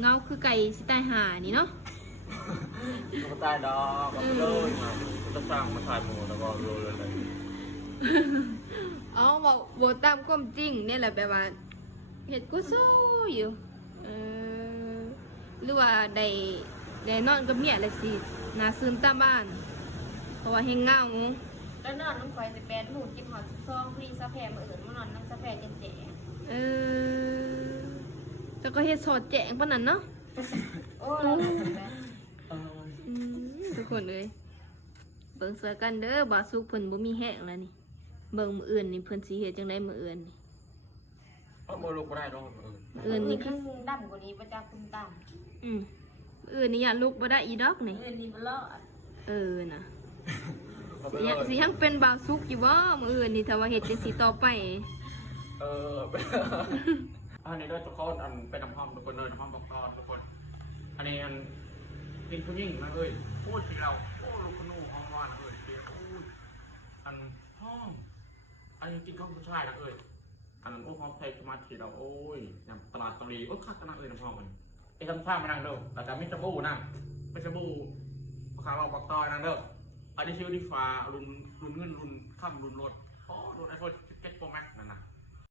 เงาคือไก่สิตายหานี่เนาะ ก็ตายดอกก็เลยมาจะสร้างมาถ่ายหมูแล้วก็เลยเลย เอาบอกโบตามความจริงเนี่ยแหละแบบว่าเห็ดกูสู้อยู่หรือว่าได้นอนกับเมียอะไรสินาซึมตามบ้าน เพราะว่าเฮงเงา แล้วนอนน้ำควายจะเป็นหนูกินหอดซองพรีสะแพรมาเอิญมานอนน้ำสะแพรเจ๋ เออแต่ก็เฮ็ดสอดแจงปานนั้นเนาะ โอ้เราแบบ ทุกคนเลยเบิ่งสวยกันเด้อบาสุกเพิ่นบ่มีแห้งแล้วนี่เบิ่งมื้ออื่นนี่เพิ่นสิเฮ็ดจังไดมื้ออื่นนี่ เพราะโมลุกไม่ได้ดอก มื้ออื่นนี่คือ ดำกว่านี้ประจักษ์คุณต่ำ มื้ออื่นนี่อย่าลุกบ่ได้อีดอกนี่ เงินนี่มันรอด น่ะสิยังเป็นบาวสุกอยู่บ่มื้ออื่นนี่ถ้าว่าเฮ็ดจังซี่ต่อไป อันนี้ด้วยทุกคนอันเป็นน้ำหอมทุกคนเลยน้ำหอมบอกตอนทุกคนอันนี้อันกินผู้หญิงนะเลยพูดที่เราโอ้ลูกขนูห้องนอนเลยเดียวอันห้องอันนี้กินข้าวผู้ชายนะเลยอันนั้นโอ้หอมไทยมาทีเราโอ้ยอย่างตลาดตลีโอ้ข้าตลาดเลยน้ำหอมมันไอ้ทำท่ามานั่งเด้อแต่จะไม่จะบูนั่งไม่จะบูราคาเราบอกตอยนั่งเด้ออันนี้ชื่อดิฟ้ารุนเงินรุนข้ามรุนรถอ๋อรุนไอโฟน